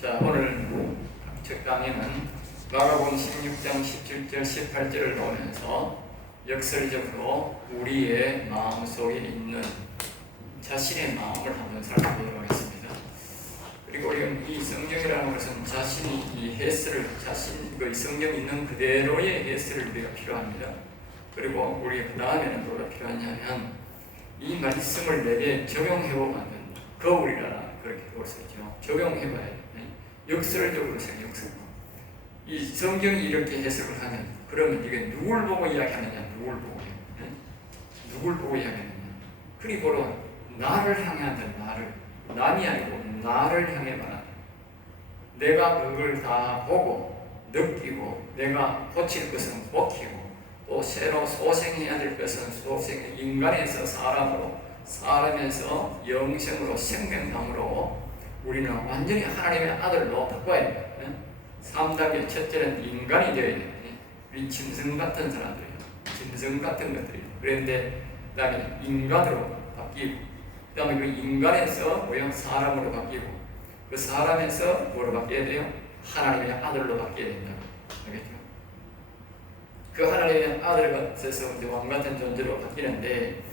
자, 오늘 첫 강의는 마가복음 16장 17절 18절을 보면서 역설적으로 우리의 마음속에 있는 자신의 마음을 한번 살펴보도록 하겠습니다. 그리고 이 성경이라는 것은 자신이 이 해설을 그 성경 있는 그대로의 해설을 우리가 필요합니다. 그리고 우리가 그 다음에는 뭐가 필요하냐면 이 말씀을 내게 적용해보면 된다. 거울이라 그렇게 볼 수 있죠. 적용해봐야 돼. 역설적으로 생각, 역설로. 이 성경이 이렇게 해석을 하면, 그러면 이게 누굴 보고 이야기하느냐, 누굴 보고 이야기하느냐. 그리고 나를 향해 한다, 나를. 남이 아니고 나를 향해 말한다. 내가 그걸 다 보고, 느끼고, 내가 고칠 것은 고치고, 또 새로 소생해야 될 것은 소생, 인간에서 사람으로, 사람에서 영생으로, 생명감으로 우리는 완전히 하나님의 아들로 바꿔야 돼요. 3단계 첫째는 인간이 되어야 돼요. 우리 짐승 같은 사람들이에요. 짐승 같은 것들이에요. 그런데 그 다음에 인간으로 바뀌고, 그 다음에 그 인간에서 사람으로 바뀌고, 그 사람에서 뭐로 바뀌어야 돼요? 하나님의 아들로 바뀌어야 된다고. 알겠죠? 그 하나님의 아들 같아서 왕 같은 존재로 바뀌는데,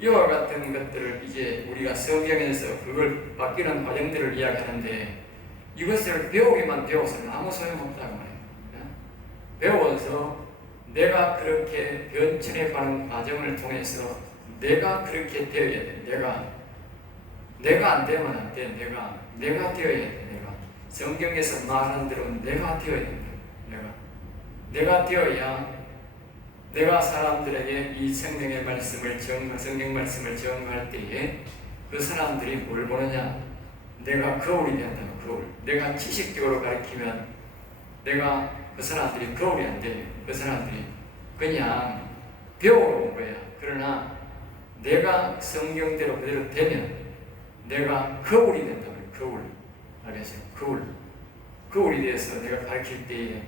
이와 같은 것들을 이제 우리가 성경에서 그걸 바뀌는 과정들을 이야기하는데, 이것을 배우기만 배워서는 아무 소용없다고 말해요. 배워서 내가 그렇게 변천해 가는 과정을 통해서 내가 그렇게 되어야 돼. 내가 안 되면 안 돼. 내가 되어야 돼. 성경에서 말하는 대로 내가 되어야 된다. 내가 되어야 내가 사람들에게 이 성경 말씀을 전할 때에 그 사람들이 뭘 보느냐? 내가 거울이 된다. 거울. 내가 지식적으로 가르치면 내가 그 사람들이 거울이 안 돼요. 그 사람들이 그냥 배우러 온 거야. 그러나 내가 성경대로 그대로 되면 내가 거울이 된다. 거울. 알겠어요? 거울이 돼서 내가 가르칠 때에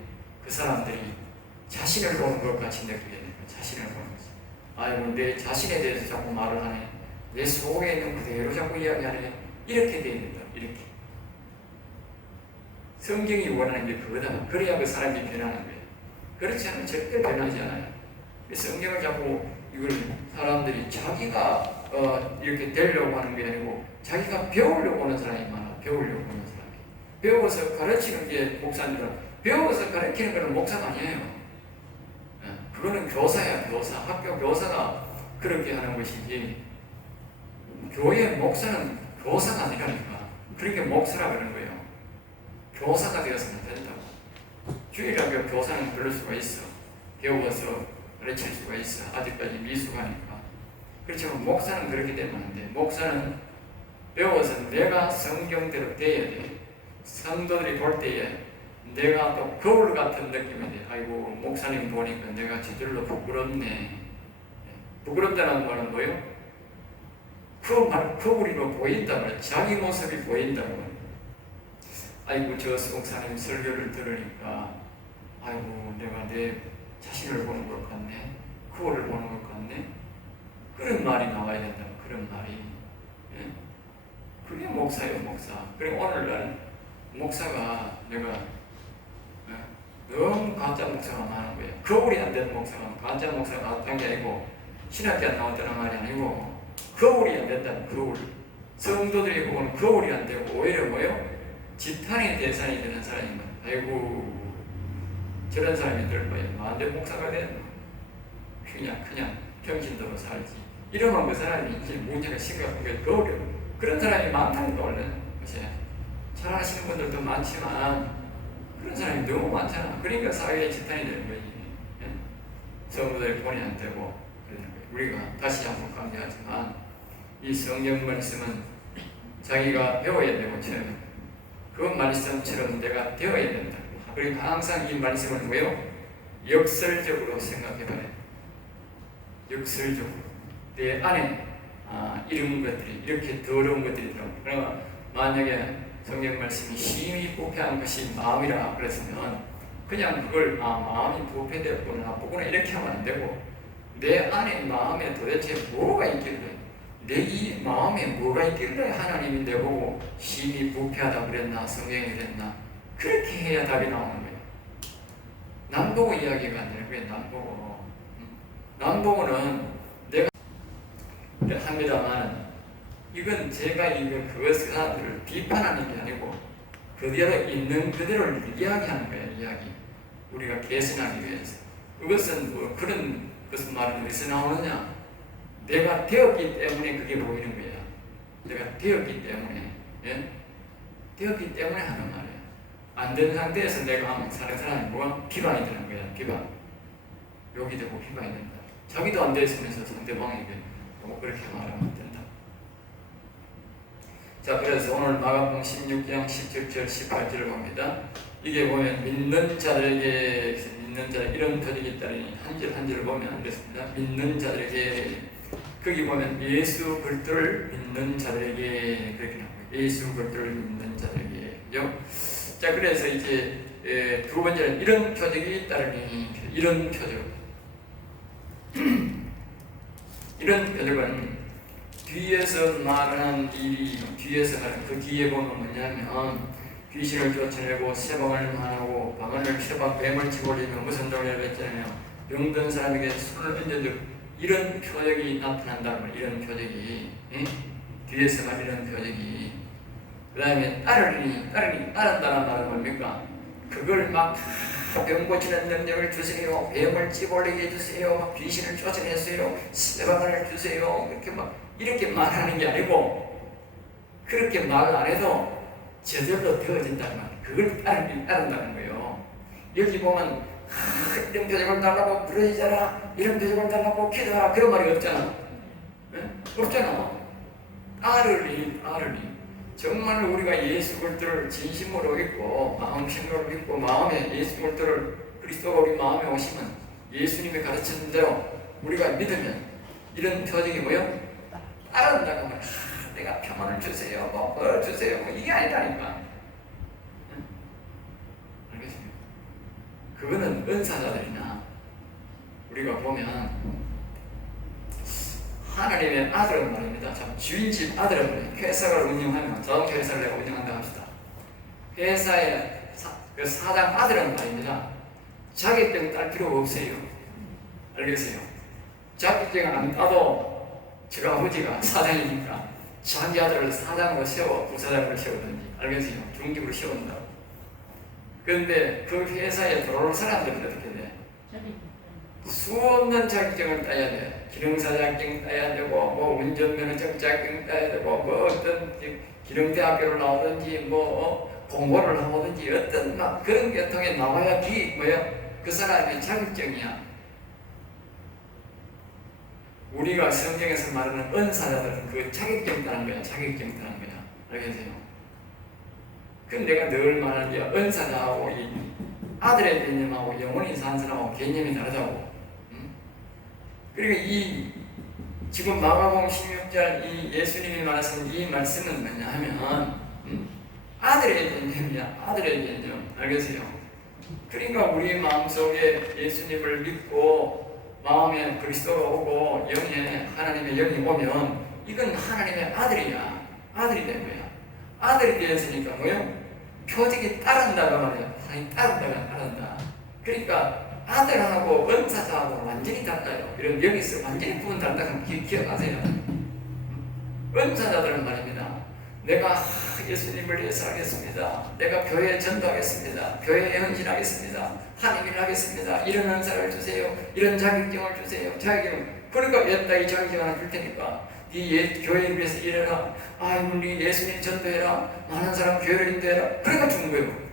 그 사람들이 자신을 보는 것 같이 느끼게 돼요. 자신을 보는 거지. 아이고, 내 자신에 대해서 자꾸 말을 하네. 내 속에 있는 그대로 자꾸 이야기하네. 이렇게 돼야 된다. 이렇게. 성경이 원하는 게 그거다. 그래야 그 사람이 변하는 거예요. 그렇지 않으면 절대 변하지 않아요. 성경을 자꾸 이걸 사람들이 자기가 이렇게 되려고 하는 게 아니고 자기가 배우려고 하는 사람이 많아. 배우려고 하는 사람이. 배워서 가르치는 게 목사님이라. 배워서 가르치는 거는 목사가 아니에요. 그거는 교사야, 교사. 학교 교사가 그렇게 하는 것이지, 교회 목사는 교사가 아니라니까. 그러니까 목사라 그러는 거예요. 교사가 되어서는 된다고. 주일학교 교사는 그럴 수가 있어. 배워서 가르칠 수가 있어. 아직까지 미숙하니까. 그렇지만 목사는 그렇게 되면 안 돼. 목사는 배워서 내가 성경대로 돼야 돼. 성도들이 볼 때에 내가 또 거울 같은 느낌이 돼. 아이고, 목사님 보니까 내가 저절로 부끄럽네. 부끄럽다는 말은 뭐예요? 거울이로 보인다 말이야. 자기 모습이 보인다고 말이야. 아이고, 저 목사님 설교를 들으니까 아이고, 내가 내 자신을 보는 것 같네. 거울을 보는 것 같네. 그런 말이 나와야 된다. 그런 말이. 그게 목사예요, 목사. 그리고 오늘날 목사가 내가 너무 가짜 목사가 많은 거예요. 거울이 안 되는 목사가, 가짜 목사가 나왔다는 게 아니고 신학교 안 나왔다는 말이 아니고 거울이 안 된다는 거울. 성도들이 보고는 거울이 안 되고 오히려 뭐예요? 지탄의 대상이 되는 사람이면 아이고, 저런 사람이 될 거예요. 안돼 목사가 되는 그냥 평신도로 살지. 이러면 그 사람이 이제 문제가 심각한 게 거울이에요. 그런 사람이 많다니까 원래. 잘 하시는 분들도 많지만 그런 사람이 너무 많잖아. 그러니까 사회의 지탄이 되는 거지. 성도들이 본이 안 되고. 우리가 다시 한번 강조하지만 이 성경 말씀은 자기가 배워야 되고 처음에 그 말씀처럼 내가 되어야 된다. 그리고 항상 이 말씀을 뭐예요? 역설적으로 생각해봐야 돼. 역설적으로 내 안에 이런 것들이 이렇게 더러운 것들이 들어. 그러나 만약에 성경 말씀이 심히 부패한 것이 마음이라 그랬으면 그냥 그걸 마음이 부패되었구나 나쁘구나 이렇게 하면 안 되고 내 안에 마음에 도대체 뭐가 있길래 내 이 마음에 뭐가 있길래 하나님이 내보고 심히 부패하다 그랬나, 성경이 그랬나, 그렇게 해야 답이 나오는 거예요. 남보고 이야기가 아니라 그게 남보고. 남보고는 내가 합니다만 이건 제가 그 사람들을 비판하는 게 아니고 그대로 있는 그대로를 이야기하는 거예요. 이야기. 우리가 개선하기 위해서. 그것은 뭐 그런 것은 말은 어디서 나오느냐? 내가 되었기 때문에 그게 보이는 거야. 내가 되었기 때문에, 예? 되었기 때문에 하는 말이야. 안 된 상태에서 내가 하면 사는 사람이 뭐가 비방이 되는 거야. 비방. 욕이 되고 비방이 된다. 자기도 안 됐으면서 상대방에게 뭐 그렇게 말하면 된다. 자, 그래서 오늘 마가복음 16장 17절 18절을 봅니다. 이게 보면 믿는 자들에게 이런 표적이 있다니 한 절 한 절을 보면 안 됐습니다. 믿는 자들에게 거기 보면 예수 그리스도를 믿는 자들에게 그렇게 나와요. 예수 그리스도를 믿는 자들에게요. 자, 그래서 이제 두 번째는 이런 표적이 있다니 이런 표적. 이런 표적은 뒤에서 말하는 일이 뒤에서 말하는 그 뒤에 보면 뭐냐면 귀신을 쫓아내고 세방을 만하고 방언을 세방 뱀을 집어올리며 무슨 돌리를 했잖아요. 병든 사람에게 손을 얹어주고 이런 표적이 나타난다는 거예요. 이런 표적이 뒤에서 말 이런 표적이 그 다음에 따른다는 말은 뭡니까? 그걸 막 병 고치는 능력을 주세요. 뱀을 집어올리게 해주세요. 막 귀신을 쫓아내세요. 세방을 주세요. 이렇게 말하는 게 아니고 그렇게 말 안 해도 저절로 되어진다는 말. 그걸 따른다는 거예요. 여기 보면 이런 표적을 달라고 부르짖어라, 이런 표적을 달라고 기도하라 그런 말이 없잖아. 없잖아. 따르니 정말 우리가 예수 그리스도를 진심으로 믿고 마음심으로 믿고 마음에 예수 그리스도를 그리스도가 우리 마음에 오시면 예수님이 가르치는 대로 우리가 믿으면 이런 표적이 뭐요? 따른다고 말이야. 내가 평안을 주세요, 뭘 주세요, 이게 아니라니까. 알겠습니까? 그거는 은사자들이나 우리가 보면 하나님의 아들은 말입니다. 참 주인집 아들은 말이에요. 회사를 운영하면 자동차 회사를 내가 운영한다 합시다. 회사의 그 사장 아들은 말입니다. 자격증 딸 필요가 없어요. 알겠어요? 자격증 안 따도 저 아버지가 사장이니까 자기 아들을 사장으로 세워 부사장으로 세우든지 알겠어요? 중직으로 세운다. 그런데 그 회사에 들어올 사람들은 어떻게 돼? 수없는 자격증을 따야 돼. 기능사 자격증 따야 되고, 뭐 운전면허증 자격증 따야 되고, 뭐 어떤 기능대학교를 나오든지, 뭐 공부를 하든지 어떤 막 그런 계통에 나와야 그 사람의 자격증이야. 우리가 성경에서 말하는 은사자들은 그 자격증 따는 거야. 자격증 따는 거야. 알겠어요? 근데 내가 늘 말하는 게 은사자하고 이 아들의 개념하고 영원히 사는 사람하고 개념이 다르다고. 그러니까 이 지금 마가복음 16절 이 예수님이 말하신 이 말씀은 뭐냐 하면 아들의 개념이야. 아들의 개념. 알겠어요? 그러니까 우리 마음속에 예수님을 믿고 마음에 그리스도가 오고 영에 하나님의 영이 오면 이건 하나님의 아들이야. 아들이 된 거야. 아들이 되었으니까 뭐요? 표적이 따른다가 말이야. 따른다. 그러니까 아들하고 은사자하고 완전히 달라요. 이런 여기서 완전히 구분 다르다고 기억하세요. 은사자들은 말입니다. 내가 예수님을 위해서 하겠습니다. 내가 교회에 전도하겠습니다. 교회에 헌신하겠습니다. 한 일을 하겠습니다. 이런 은사를 주세요. 이런 자격증을 주세요. 자격증. 그러니까 여기다 이 자격증 하나 줄 테니까 교회를 위해서 일해라. 우리 예수님 전도해라. 많은 사람 교회를 인도해라. 그러니까 주는 거예요.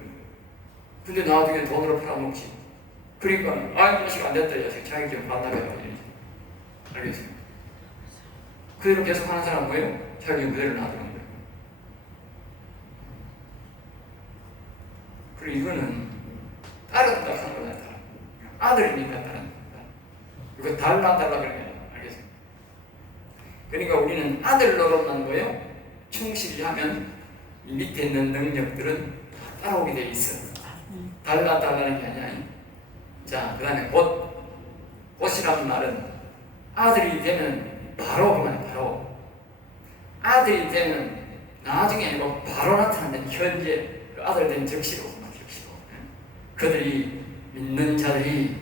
근데 나중에 돈으로 팔아먹지. 그러니까 이 자식 안 됐다. 이 자식 자격증 반납해라. 알겠습니까? 그대로 계속 하는 사람 뭐예요? 자격증 그대로 놔두는 거예요. 그리고 이거는 따른다 하는 거다. 아들이니까 따른다. 이거 달라 그러면 알겠습니까? 그러니까 우리는 아들 노릇만 거예요. 충실히 하면 이 밑에 있는 능력들은 다 따라오게 돼 있어. 달라는 게 아니야. 자, 그 다음에 곧이라는 말은 아들이 되면 바로 그만 바로 아들이 되면 나중에 아니고 바로 나타나는 현재 그 아들 된 적시로 그들이 믿는 자들이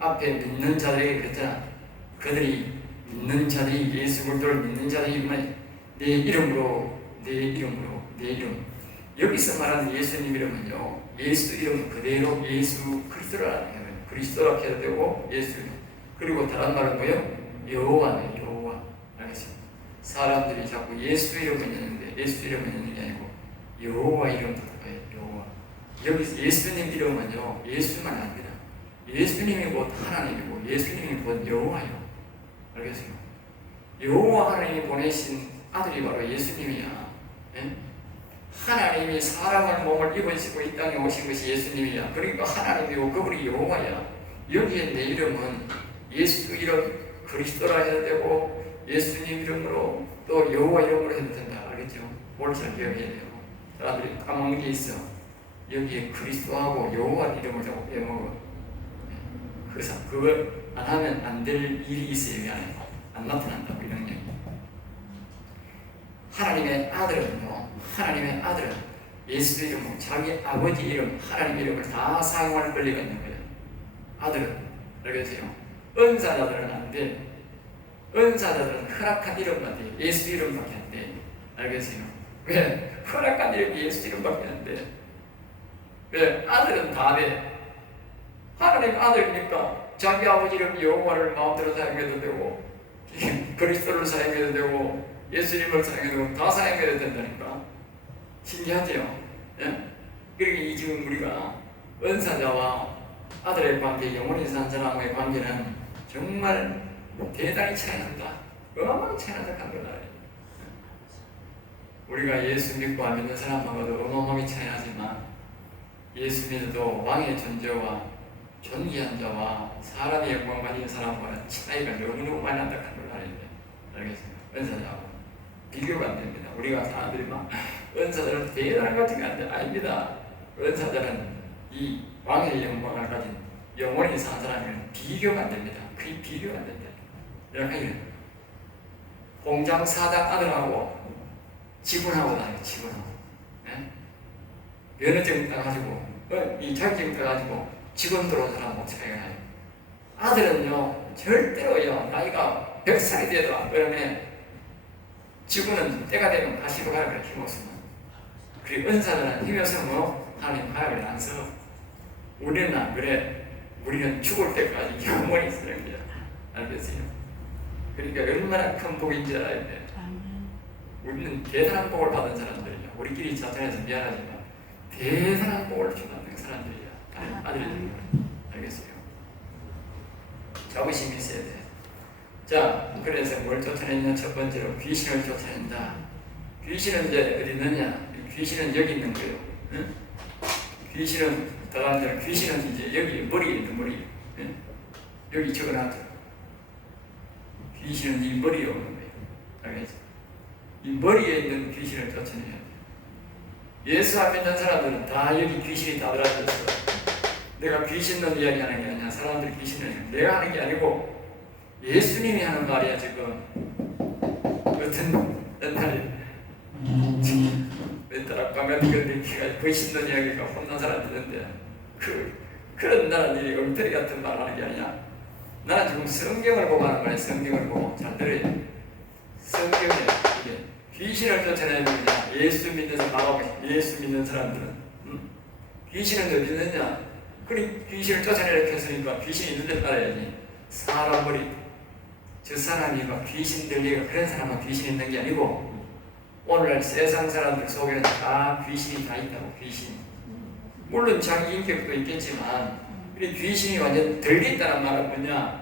앞에 믿는 자들이 그랬잖아. 그들이 믿는 자들이 예수 그리스도를 믿는 자들이 내 이름으로 내 이름 여기서 말하는 예수님 이름은요 예수 이름 그대로 예수 그리스도라는 거예요. 그리스도라고 해도 되고 예수 그리고 다른 말은 뭐예요? 여호와네 여호와. 알겠습니다. 사람들이 자꾸 예수 이름은 있는데 예수 이름은 있는 게 아니고 여호와 이름도 들어가요. 여호와. 여기서 예수님 이름은요 예수만 아닙니다. 예수님이 곧 하나님이고 예수님이 곧 여호와예요. 알겠어요? 여호와 하나님이 보내신 아들이 바로 예수님이야. 예? 하나님이 사람의 몸을 입으시고 이 땅에 오신 것이 예수님이야. 그러니까 하나님이고 그분이 여호와야. 여기에 내 이름은 예수 이름 그리스도라 해도 되고 예수님 이름으로 또 여호와 이름으로 해도 된다. 알겠죠? 뭘 잘 기억해야 돼요. 사람들이 까먹는 게 있어. 여기에 그리스도하고 여호와 이름을 자꾸 빼먹어. 그래서 그걸 안 하면 안 될 일이 있어요. 안 나타난다고 이런 얘기. 하나님의 아들은 예수 이름, 자기 아버지 이름, 하나님 이름을 다 사용할 권리가 있는 거예요. 아들은 알겠어요? 은사자들은 안 돼. 은사자들은 허락한 이름만 돼. 예수 이름밖에 안 돼. 알겠어요? 왜? 허락한 이름이 예수 이름밖에 안 돼. 왜? 아들은 다 돼. 하나님 아들이니까 자기 아버지 이름 여호와를 마음대로 사용해도 되고 그리스도를 사용해도 되고 예수님을 사용해도 되고 다 사용해도 된다니까. 신기하죠? 예? 그러니까 지금 우리가 은사자와 아들의 관계, 영원히 산 사람의 관계는 정말 대단히 차이난다. 어마어마하게 차이난다 한 거다. 우리가 예수 믿고 안 믿는 사람하고도 어마어마하게 차이나지만 예수 믿어도 왕의 존재와 존귀한 자와 사람의 영광 가진 사람과는 차이가 너무너무 많이 난다 한 걸 알아야 돼. 알겠습니까? 은사자하고 비교가 안 됩니다. 우리가 사람들이 막 은사자는 대단한 것 같은 게 안 돼. 아닙니다. 은사자는 이 왕의 영광을 가진 영원히 산 사람이랑 비교가 안 됩니다. 그게 비교가 안 된다. 이렇게 공장 사장 아들하고 직원하고 다녀요. 직원하고. 예? 면허증 따가지고 이 자격증 따가지고 직원 들어온 사람하고 차이가 나요. 아들은요 절대로요 나이가 100살이 돼도 안 그러면 직원은 때가 되면 다시로 가야 그렇게 힘없으면. 그리고 은사들은 힘없으면 뭐 하나님 하나님을 안 써. 우리는 안 그래. 우리는 죽을 때까지 영원히 쓰는 거야. 알겠어요? 그러니까 얼마나 큰 복인지 알아야 돼. 우리는 대단한 복을 받은 사람들이야. 우리끼리 자천해서 미안하지만 대단한 복을 받는 사람들이야. 아들이. 알겠어요? 자부심이 있어야 돼. 자, 그래서 뭘 쫓아냈냐? 첫 번째로 귀신을 쫓아낸다. 귀신은 이제 어디 있느냐? 귀신은 여기 있는 거예요. 응? 귀신은 다른 귀신은 이제 여기 머리에 있는 머리. 응? 여기 적어놨죠. 귀신은 이 머리에 오는 거예요. 알겠죠? 이 머리에 있는 귀신을 쫓아내야 돼. 예수 안 믿는 사람들은 다 여기 귀신이 다 들어있어. 내가 귀신 놈 이야기하는 게 아니야. 사람들이 귀신을 내가 하는 게 아니고 예수님이 하는 말이야 지금. 어떤 옛날에 맨날 아까만 그런데 귀신 놈 이야기가 혼난 사람이 있는데 그런 나는 이 엉터리 같은 말 하는 게 아니야. 나는 지금 성경을 보고 하는 거야. 성경을 보고 잘 들어야 돼. 성경에 이게 귀신을 쫓아내는 거냐? 예수 믿는 사람, 예수 믿는 사람들은 귀신은 어디 있느냐? 그리 귀신을 쫓아내려고 했으니까 귀신이 있는 데 따라야지. 사람 머리 저 사람이 막 귀신 들리고 그런 사람은 귀신이 있는 게 아니고 오늘날 세상 사람들 속에는 다 귀신이 다 있다고. 귀신 물론 자기 인격도 있겠지만 귀신이 완전 들린다는 말은 뭐냐?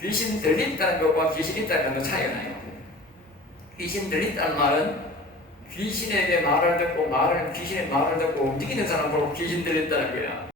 귀신 들린다는 것과 귀신이 있다는 것도 차이가 나요. 귀신 들린다는 말은 귀신에게 말을 듣고 귀신의 말을 듣고 움직이는 사람 보고 귀신 들린다는 거야.